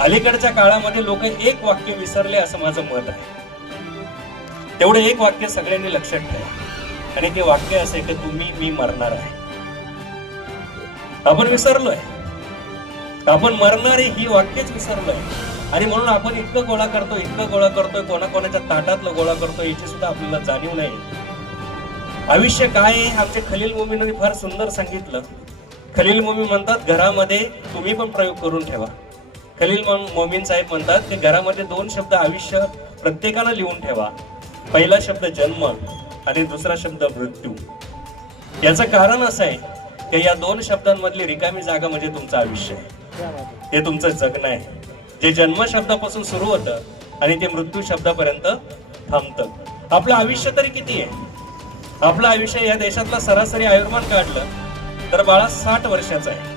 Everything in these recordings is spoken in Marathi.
अलीकडच्या काळामध्ये लोक एक वाक्य विसरले असं माझं मत आहे. तेवढं एक वाक्य सगळ्यांनी लक्षात ठेवा. आणि ते वाक्य असे की तुम्ही मी मरणार आहे. आपण विसरलोय. आपण मरणारे ही वाक्यच विसरलोय. आणि म्हणून आपण इतकं गोळा करतो इतकं गोळा करतोय कोणाकोणाच्या ताटातलं गोळा करतोय याची सुद्धा आपल्याला जाणीव नाही. आयुष्य काय आहे? आमचे खलील मोमींनी फार सुंदर सांगितलं. खलील मोमी म्हणतात घरामध्ये तुम्ही पण प्रयोग करून ठेवा. खलील मोमीन साहेब म्हणतात की घरामध्ये दोन शब्द आयुष्य प्रत्येकानं लिहून ठेवा. पहिला शब्द जन्म आणि दुसरा शब्द मृत्यू. याचं कारण असं आहे की या दोन शब्दांमधली रिकामी जागा म्हणजे तुमचं आयुष्य आहे. ते तुमचं जगणं आहे. जे जन्म शब्दापासून सुरू होतं आणि ते मृत्यू शब्दापर्यंत थांबतं. आपलं आयुष्य तरी किती आहे? आपलं आयुष्य या देशातला सरासरी आयुर्मान काढलं तर बाळा साठ वर्षाचं आहे.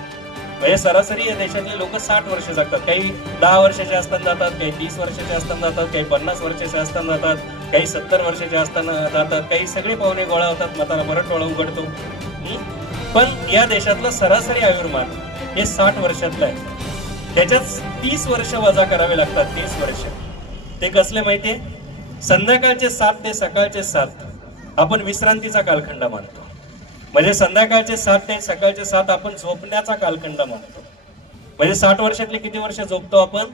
म्हणजे सरासरी या देशातले लोक साठ वर्ष जगतात. काही दहा वर्षाचे असताना जातात काही तीस वर्षाचे असताना जातात काही पन्नास वर्षाचे असताना जातात काही सत्तर वर्षाचे असताना जातात काही सगळे पाहुणे गोळा होतात मताला परत टोळा उघडतो. पण या देशातलं सरासरी आयुर्मान हे साठ वर्षातलं आहे. त्याच्यात तीस वर्ष वजा करावे लागतात तीस वर्ष. ते कसले माहितीये? संध्याकाळचे सात ते सकाळचे सात. आपण विश्रांतीचा कालखंड मानतो. म्हणजे संध्याकाळचे सात ते सकाळचे सात आपण झोपण्याचा कालखंड मानतो. म्हणजे साठ वर्षातले किती वर्ष झोपतो आपण?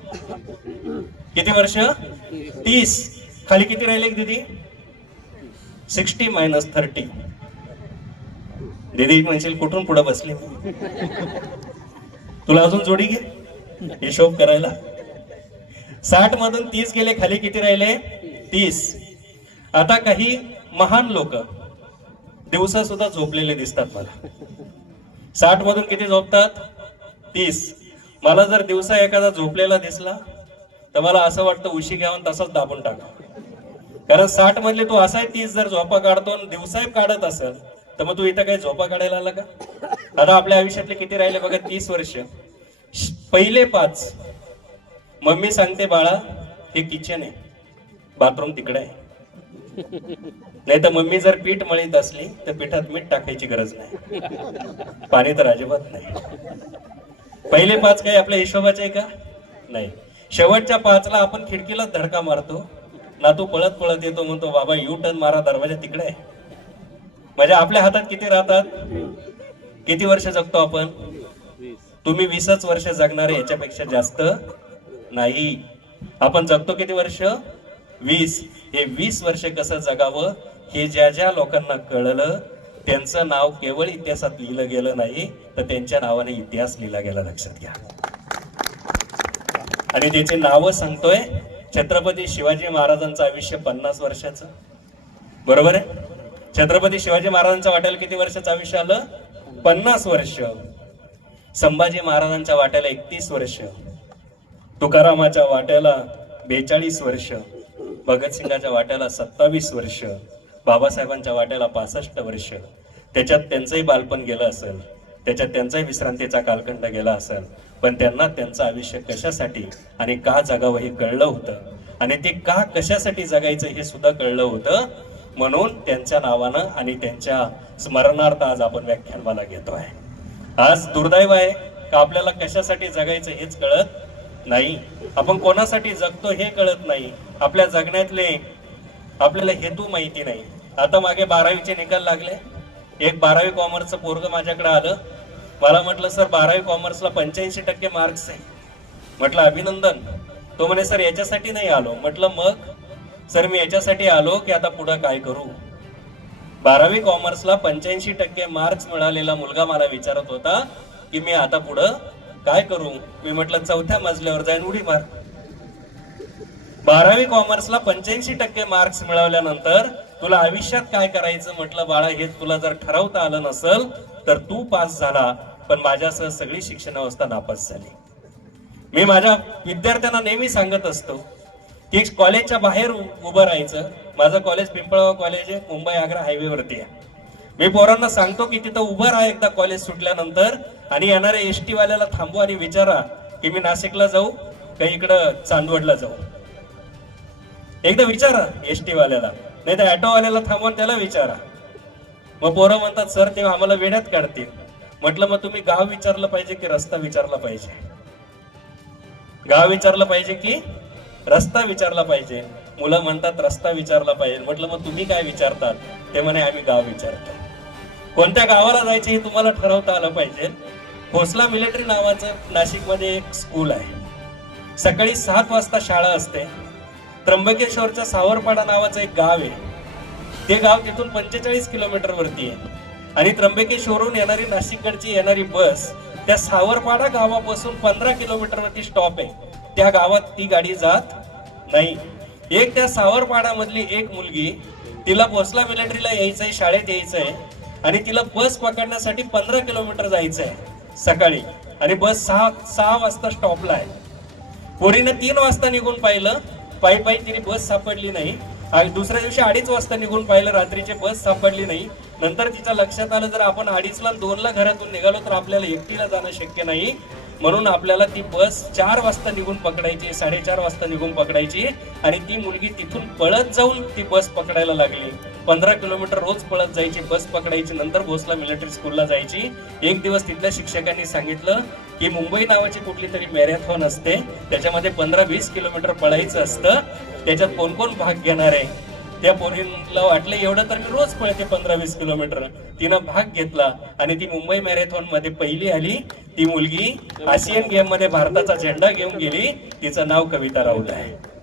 किती वर्ष? तीस. खाली किती राहिले दिदी? Sixty minus thirty. दिदी म्हणशील कुठून पुढे बसली? तुला अजून जोडी घे. हिशोब करायला. साठ मधून तीस गेले खाली किती राहिले? तीस. आता काही महान लोक दिवसा सुद्धा झोपलेले दिसतात मला. साठ मधून किती झोपतात? तीस. मला जर दिवसा एखादा झोपलेला दिसला तर मला असं वाटतं उशी घ्यावून तसंच दाबून टाका. कारण साठ मधले तू असाही तीस जर झोपा काढतो आणि दिवसाही काढत असेल तर मग तू इथं काही झोपा काढायला आला का? आता आपल्या आयुष्यातले किती राहिले बघा तीस वर्ष. श- पहिले पाच. मम्मी सांगते बाळा हे किचन आहे. बाथरूम तिकडे आहे. नाही तर मम्मी जर पीठ मळीत असली तर पिठात मीठ टाकायची गरज नाही. पाणी तर अजिबात नाही. पहिले पाच काही आपल्या हिशोबाचे आहे का? नाही. शेवटच्या पाचला आपण खिडकीला धडका मारतो. ना तू पळत पळत येतो म्हणतो बाबा यू टर्न मारा दरवाजा तिकडे आहे. म्हणजे आपल्या हातात किती राहतात? किती वर्ष जगतो आपण? तुम्ही वीसच वर्ष जगणारे याच्यापेक्षा जास्त नाही. आपण जगतो किती वर्ष? वीस. हे वीस वर्ष कसं जगावं? हे ज्या ज्या लोकांना कळलं त्यांचं नाव केवळ इतिहासात लिहिलं गेलं नाही तर त्यांच्या नावाने इतिहास लिहिला गेला. लक्षात घ्या. आणि त्याचे नाव सांगतोय छत्रपती शिवाजी महाराजांचं आयुष्य पन्नास वर्षाचं. बरोबर आहे? छत्रपती शिवाजी महाराजांच्या वाट्याला किती वर्षाचं आयुष्य आलं? पन्नास वर्ष. संभाजी महाराजांच्या वाट्याला एकतीस वर्ष. तुकारामाच्या वाट्याला बेचाळीस वर्ष. भगतसिंगाच्या वाट्याला सत्तावीस वर्ष बाबासाहेबांच्या वाट्याला पासष्ट वर्ष. त्याच्यात त्यांचंही बालपण गेलं असेल त्याच्यात त्यांचाही विश्रांतीचा कालखंड गेला असेल पण त्यांना त्यांचं आयुष्य कशासाठी आणि का जगावं हे कळलं होतं? आणि ते का कशासाठी जगायचं हे सुद्धा कळलं होतं? म्हणून त्यांच्या नावानं आणि त्यांच्या स्मरणार्थ आज आपण व्याख्यानमाला आहे. आज दुर्दैव आहे का आपल्याला कशासाठी जगायचं हेच कळत नाही? आपण कोणासाठी जगतो हे कळत नाही. आपल्या जगण्यातले आपल्याला हेतू माहिती नाही. आता मागे बारावीचे निकाल लागले. एक बारावी कॉमर्सचं पोरग माझ्याकडे आलं. मला म्हटलं सर बारावी कॉमर्सला पंच्याऐंशी टक्के मार्क्स आहे. म्हटलं अभिनंदन. तो म्हणे सर याच्यासाठी नाही आलो. म्हटलं मग? सर मी याच्यासाठी आलो की आता पुढं काय करू? बारावी कॉमर्सला पंच्याऐंशी टक्के मार्क्स मिळालेला मुलगा मला विचारत होता की मी आता पुढं काय करू? मी म्हटलं चौथ्या मजल्यावर जाईन उडी मार. बारावी कॉमर्सला पंच्याऐंशी टक्के मार्क्स मिळवल्यानंतर तुला आयुष्यात काय करायचं म्हटलं बाळा हे तुला जर ठरवता आलं नसल तर तू पास झाला. पण माझ्यासह सगळी शिक्षण व्यवस्था नापास झाली. मी माझ्या विद्यार्थ्यांना नेहमी सांगत असतो की कॉलेजच्या बाहेर उभं राहायचं. माझं कॉलेज पिंपळगाव कॉलेज आहे मुंबई आग्रा हायवेवरती आहे. मी पोरांना सांगतो की तिथं उभं राहा एकदा कॉलेज सुटल्यानंतर आणि येणाऱ्या एस टी वाल्याला थांबू आणि विचारा की मी नाशिकला जाऊ का इकडं चांदवडला जाऊ. एकदा विचारा एस टी वाल्याला नाही तर ऑटोवाल्याला थांबवून त्याला विचारा. मग पोरं म्हणतात सर ते आम्हाला वेड्यात काढतील. म्हटलं मग तुम्ही गाव विचारलं पाहिजे की रस्ता विचारला पाहिजे? गाव विचारलं पाहिजे की रस्ता विचारला पाहिजे. मुलं म्हणतात रस्ता विचारला पाहिजे. म्हटलं मग तुम्ही काय विचारतात? ते म्हणे आम्ही गाव विचारतो. कोणत्या गावाला जायचे हे तुम्हाला ठरवता आलं पाहिजे? भोसला मिलिटरी नावाचं नाशिकमध्ये एक स्कूल आहे. सकाळी सात वाजता शाळा असते. त्र्यंबकेश्वरच्या सावरपाडा नावाचं एक गाव आहे. ते गाव तिथून पंचेचाळीस किलोमीटर वरती आहे. आणि त्र्यंबकेश्वरून येणारी नाशिककडची येणारी बस त्या सावरपाडा गावापासून पंधरा किलोमीटर वरती स्टॉप आहे. त्या गावात ती गाडी जात नाही. एक त्या सावरपाडामधली एक मुलगी तिला भोसला मिलिटरीला यायचंय शाळेत यायचंय आणि तिला बस पकडण्यासाठी पंधरा किलोमीटर जायचंय सकाळी. आणि बस सहा सहा वाजता स्टॉपला आहे. पोरीनं तीन वाजता निघून पाहिलं. पायी पायी तिने बस सापडली नाही. आणि दुसऱ्या दिवशी अडीच वाजता निघून पाहिलं रात्रीची बस सापडली नाही. नंतर तिच्या लक्षात आलं जर आपण अडीचला दोनला घरातून निघालो तर आपल्याला एकटीला जाणं शक्य नाही. म्हणून आपल्याला ती बस चार वाजता निघून पकडायची साडेचार वाजता निघून पकडायची आणि ती मुलगी तिथून पळत जाऊन ती बस पकडायला लागली. पंधरा किलोमीटर रोज पळत जायची बस पकडायची नंतर भोसला मिलिटरी स्कूलला जायची. एक दिवस तिथल्या शिक्षकांनी सांगितलं की मुंबई नावाची कुठली तरी मॅरेथॉन असते. त्याच्यामध्ये पंधरा वीस किलोमीटर पळायचं असतं. त्याच्यात कोण कोण भाग घेणार आहे? त्या पोरीला वाटलं एवढं तर मी रोज पळते पंधरा वीस किलोमीटर. तिनं भाग घेतला आणि ती मुंबई मॅरेथॉनमध्ये पहिली आली. ती मुलगी आशियन गेममध्ये भारताचा झेंडा घेऊन गेली. तिचं नाव कविता राऊत आहे.